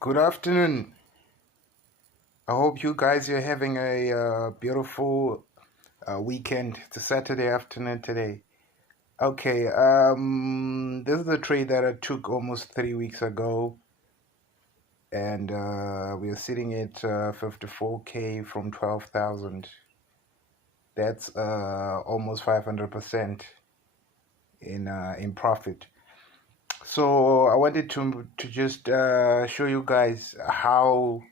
Good afternoon. I hope you guys are having a beautiful weekend. It's a Saturday afternoon today. Okay, this is a trade that I took almost 3 weeks ago, and we are sitting at 54K from 12,000. That's almost 500% in profit. So I wanted to just show you guys how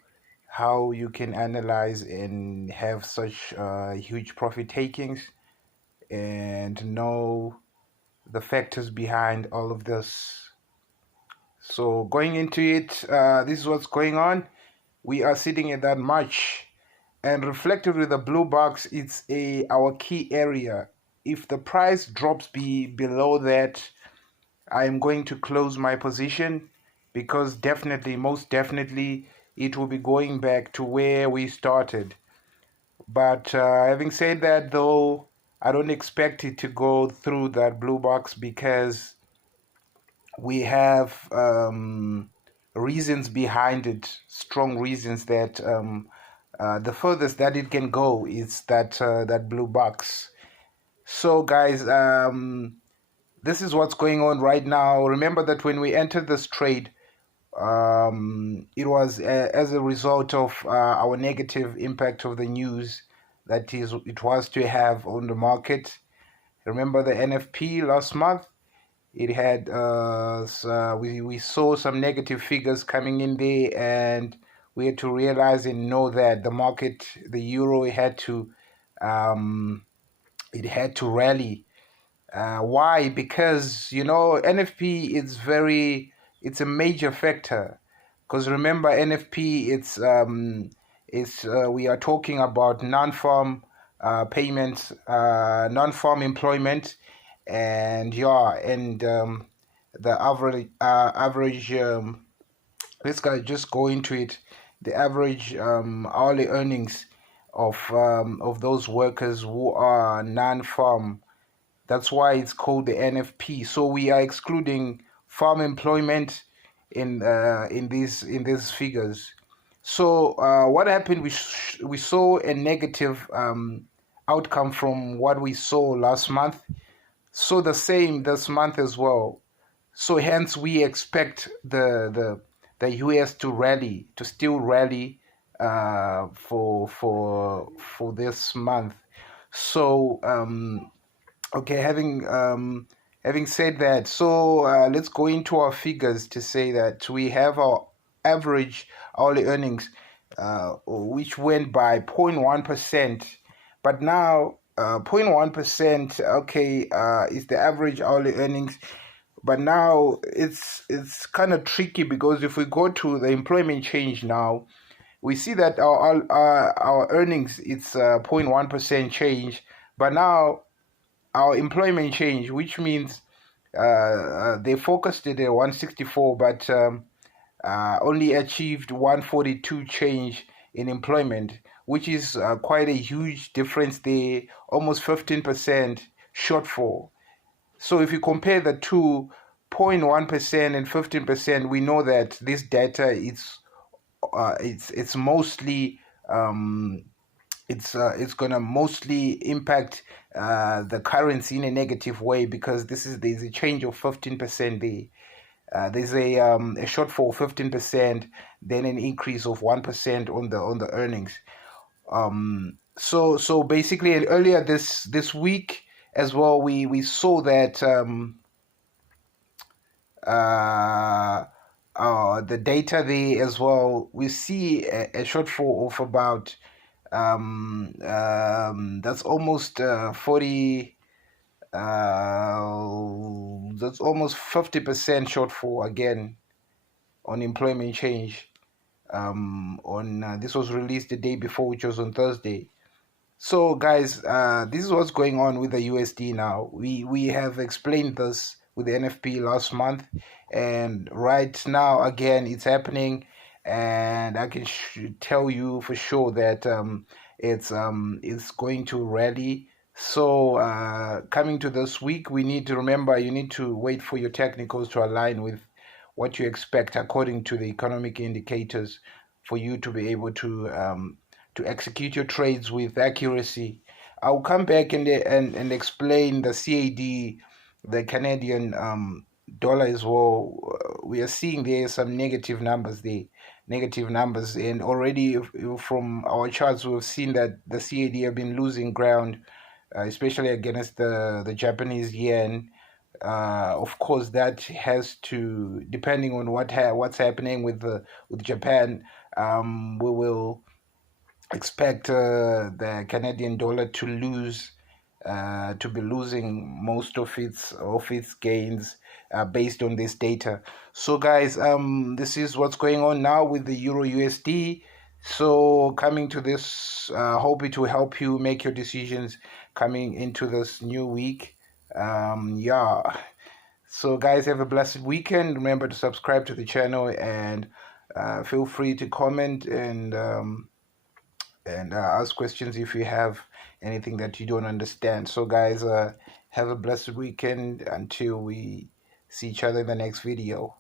you can analyze and have such huge profit takings and know the factors behind all of this. So going into it, this is what's going on. We are sitting at that March, and reflected with the blue box, it's our key area. If the price drops below that, I'm going to close my position, because most definitely, it will be going back to where we started. But having said that, though, I don't expect it to go through that blue box, because we have reasons behind it, strong reasons that the furthest that it can go is that blue box. So, guys, this is what's going on right now. Remember that when we entered this trade, it was as a result of our negative impact of the news that it was to have on the market. Remember the NFP last month? It had we saw some negative figures coming in there, and we had to realize and know that the market, the euro, it had to rally. Why? Because NFP it's a major factor. Because remember, NFP, we are talking about non-farm payments, non-farm employment, and the average. Let's just go into it. The average hourly earnings of those workers who are non-farm. That's why it's called the NFP. So we are excluding farm employment in these figures. So what happened? We saw a negative outcome from what we saw last month. So the same this month as well. So hence we expect the US to still rally for this month. So okay, having said that, so let's go into our figures to say that we have our average hourly earnings, which went by 0.1%, but now 0.1%, okay, is the average hourly earnings. But now it's kind of tricky, because if we go to the employment change now, we see that our earnings, it's 0.1% change, but now our employment change, which means they focused it at 164, but only achieved 142 change in employment, which is quite a huge difference there, almost 15% shortfall. So if you compare the two, 0.1% and 15%, we know that this data it's mostly it's gonna mostly impact the currency in a negative way, because there's a change of 15% there. There's a shortfall of 15%, then an increase of 1% on the earnings. So basically, and earlier this week as well, we saw that the data there as well, we see a shortfall of about that's almost 40. That's almost 50% shortfall again on employment change. On this was released the day before, which was on Thursday. So, guys, this is what's going on with the USD now. We have explained this with the NFP last month, and right now again it's happening, and I can tell you for sure that it's going to rally. So coming to this week, we need to remember, you need to wait for your technicals to align with what you expect according to the economic indicators for you to be able to execute your trades with accuracy. I'll come back and explain the CAD, the Canadian dollar as well. We are seeing there some negative numbers there, negative numbers, and already from our charts we've seen that the CAD have been losing ground, especially against the Japanese yen. Of course, that has to, depending on what's happening with Japan, we will expect the Canadian dollar to be losing most of its gains based on this data. So, guys, this is what's going on now with the Euro USD. So, coming to this, hope it will help you make your decisions coming into this new week. Yeah. So, guys, have a blessed weekend. Remember to subscribe to the channel and feel free to comment and ask questions if you have anything that you don't understand. So, guys, have a blessed weekend until we see each other in the next video.